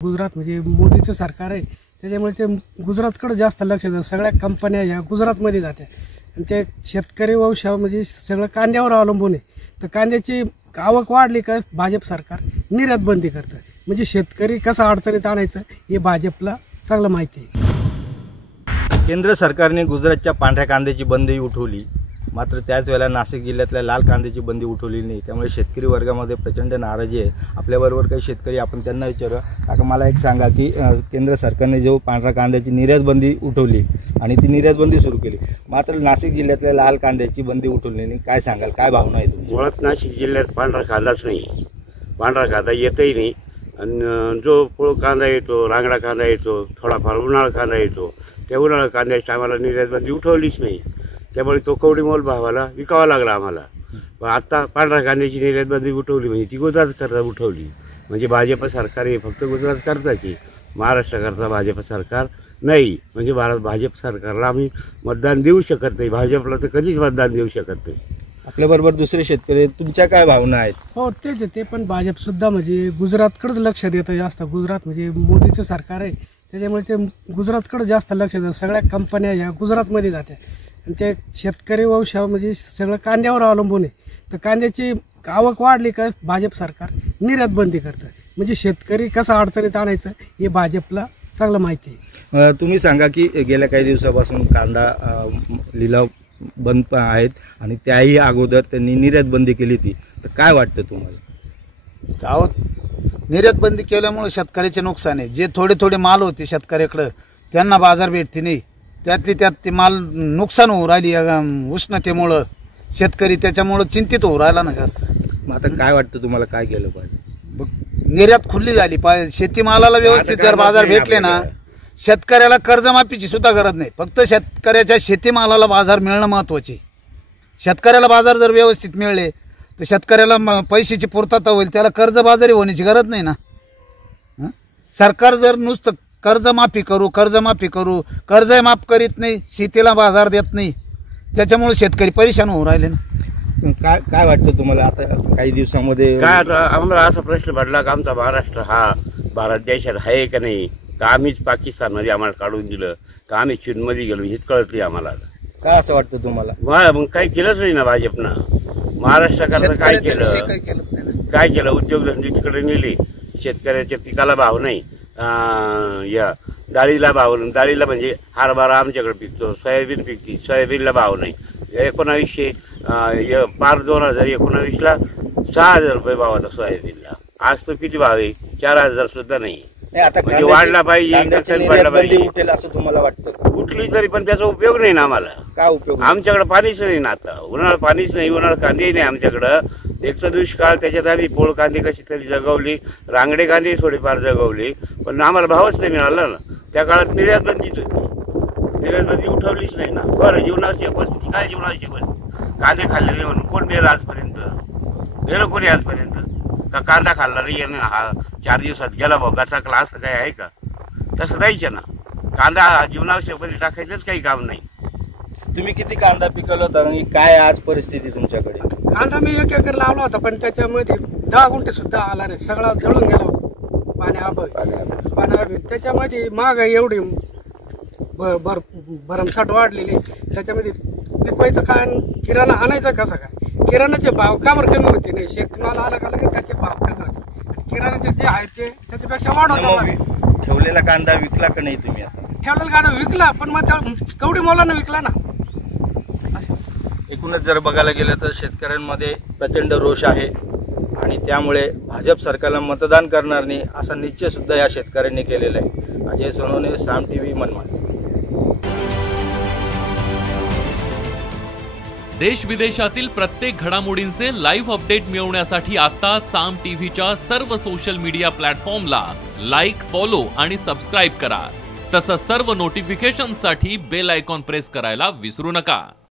गुजरात म्हणजे मोदीचं सरकार आहे, त्याच्यामुळे ते गुजरातकडे जास्त लक्ष देतात. सगळ्या कंपन्या ह्या गुजरातमध्ये जात्या आणि ते शेतकरी वंशावर म्हणजे सगळं कांद्यावर अवलंबून आहे. तर कांद्याची आवक वाढली का भाजप सरकार निर्यात बंदी करतं. म्हणजे शेतकरी कसा अडचणीत आणायचं हे भाजपला चांगलं माहिती आहे. केंद्र सरकारने गुजरातच्या पांढऱ्या कांद्याची बंदी उठवली, मात्र त्याच वेळेला नाशिक जिल्ह्यातल्या लाल कांद्याची बंदी उठवली नाही. त्यामुळे शेतकरी वर्गामध्ये प्रचंड नाराजी आहे. आपल्याबरोबर काही शेतकरी, आपण त्यांना विचारू. काका, मला एक सांगा की केंद्र सरकारने जो पांढऱ्या कांद्याची निर्यात बंदी उठवली आणि ती निर्यात बंदी सुरू केली, मात्र नाशिक जिल्ह्यातल्या लाल कांद्याची बंदी उठवली नाही, काय सांगाल? काय भावना आहे तुमची? मुळात नाशिक जिल्ह्यात पांढरा कांदाच नाही, पांढरा कांदा येतही नाही. आणि जो पोळ कांदा येतो, रांगडा कांदा येतो, थोडाफार उन्हाळा कांदा येतो, त्या उन्हाळा कांद्याच्या टायमाला निर्यात बंदी उठवलीच नाही. त्यामुळे तो कवडीमोल भावाला विकावा लागला आम्हाला. पण आता पांढऱ्या कांद्याची निर्यात बंदी उठवली म्हणजे ती गुजरातकरता उठवली. म्हणजे भाजप सरकार हे फक्त गुजरातकरताची, महाराष्ट्राकरता भाजप सरकार नाही. म्हणजे भाजप सरकारला आम्ही मतदान देऊ शकत नाही, भाजपला तर कधीच मतदान देऊ शकत नाही. आपल्याबरोबर दुसरे शेतकरी, तुमच्या काय भावना आहेत? हो, तेच आहे. ते पण भाजपसुद्धा म्हणजे गुजरातकडेच लक्ष देतं जास्त. गुजरात म्हणजे मोदीचं सरकार आहे, त्याच्यामुळे ते गुजरातकडे जास्त लक्ष देतात. सगळ्या कंपन्या ह्या गुजरातमध्ये जात्या आणि ते शेतकरी वंशावर म्हणजे सगळं कांद्यावर अवलंबून आहे. तर कांद्याची आवक वाढली का भाजप सरकार निर्यात बंदी करतं. म्हणजे शेतकरी कसा अडचणीत आणायचं हे भाजपला चांगलं माहिती आहे. तुम्ही सांगा की गेल्या काही दिवसापासून कांदा लिलाव बंद आहेत आणि त्याही अगोदर त्यांनी निर्यात बंदी केली ती, तर काय वाटतं तुम्हाला? निर्यात बंदी केल्यामुळे शेतकऱ्याचे नुकसान आहे. जे थोडे थोडे माल होते शेतकऱ्याकडं त्यांना बाजार भेटते नाही, त्यातली त्यात ते माल नुकसान होऊ राहिली उष्णतेमुळं. शेतकरी त्याच्यामुळं चिंतित होऊ राहिला ना जास्त. मग आता काय वाटतं तुम्हाला, काय केलं पाहिजे? निर्यात खुल्ली झाली पाहिजे. शेतीमालाला व्यवस्थित जर बाजार भेटले ना, शेतकऱ्याला कर्जमाफीची सुद्धा गरज नाही. फक्त शेतकऱ्याच्या शेतीमालाला बाजार मिळणं महत्त्वाचे. शेतकऱ्याला बाजार जर व्यवस्थित मिळले तर शेतकऱ्याला पैशाची पूर्तता होईल, त्याला कर्जबाजारी होण्याची गरज नाही ना. सरकार जर नुसतं कर्जमाफी करू कर्जही माफ करीत नाही, शेतीला बाजार देत नाही, त्याच्यामुळे शेतकरी परेशान होऊ राहिले ना. काय वाटतं तुम्हाला? आता काही दिवसामध्ये काय आता आम्हाला असा प्रश्न पडला का आमचा महाराष्ट्र हा भारत देशात आहे का नाही, का आम्हीच पाकिस्तानमध्ये आम्हाला काढून दिलं, का आम्ही चीनमध्ये गेलो हेच कळत नाही आम्हाला. काय असं वाटतं तुम्हाला? मग काही केलंच नाही ना भाजपनं. महाराष्ट्राकरता काय केलं? उद्योगधंदे तिकडे नेले, शेतकऱ्याच्या पिकाला भाव नाही. या डाळीला म्हणजे हरभरा आमच्याकडे पिकतो, सोयाबीन पिकते, सोयाबीनला भाव नाही. 2019ला 6,000 रुपये भाव होता सोयाबीनला. आज तो किती भाव आहे? 4,000 सुद्धा नाही. म्हणजे वाढला पाहिजे उठेल असं तुम्हाला वाटतं? उठली तरी पण त्याचा उपयोग नाही ना आम्हाला. काय उपयोग? आमच्याकडे पाणीच नाही ना. आता उन्हाळा पाणीच नाही, उन्हाळा कांदेही नाही आमच्याकडं. एक तर दुष्काळ, त्याच्यात आम्ही पोळ कांदे कशी तरी जगवली, रांगडे कांदे थोडीफार जगवली, पण आम्हाला भावच नाही मिळाला ना. त्या काळात निर्यात बंदीच होती, निर्यात बंदी उठवलीच नाही ना. बरं, जीवनाची परिस्थिती काय? जीवनाची परिस्थिती कांदे खाल्लेले म्हणून कोण नेलं आजपर्यंत? नेलं कोणी आजपर्यंत? का कांदा खाल्ला नाही ना, हा 4 दिवसात गेला भाऊ गचाकला, असं काय आहे का? तसं द्यायचं ना. कांदा जीवनावश्यकमध्ये टाकायचंच काही काम नाही. तुम्ही किती कांदा पिकवला होता आणि काय आज परिस्थिती तुमच्याकडे? कांदा मी 1 एकर लावला होता, पण त्याच्यामध्ये 10 गुंठे सुद्धा आला नाही. सगळा जळून गेला पाण्याअभावी. त्याच्यामध्ये महागाई एवढी भरमसाठ वाढलेली, त्याच्यामध्ये पिकवायचं काय, किराणा आणायचा कसा काय? किराणाचे भाव का बरं कमी होते नाही? शेतमाल आला का लगेच त्याचे भाव कमी होते. किराणाचे जे आहेत ते त्याच्यापेक्षा वाढ होता. ठेवलेला कांदा विकला का नाही तुम्ही? आता ठेवलेला कांदा विकला, पण मग त्या कवडी मोलानं विकला ना. एकूणच जर बघायला गेलं तर शेतकऱ्यांमध्ये प्रचंड रोष आहे आणि त्यामुळे भाजप सरकारला मतदान करणार नाही असा निश्चय सुद्धा या शेतकऱ्यांनी केलेला आहे. अजय सोनवणे, साम टीव्ही, मनमाड. देश विदेशातील प्रत्येक घडामोडींचे लाईव्ह अपडेट मिळवण्यासाठी आता साम टीव्हीच्या सर्व सोशल मीडिया प्लॅटफॉर्मला लाईक, फॉलो आणि सबस्क्राईब करा. तसंच सर्व नोटिफिकेशनसाठी बेल आयकॉन प्रेस करायला विसरू नका.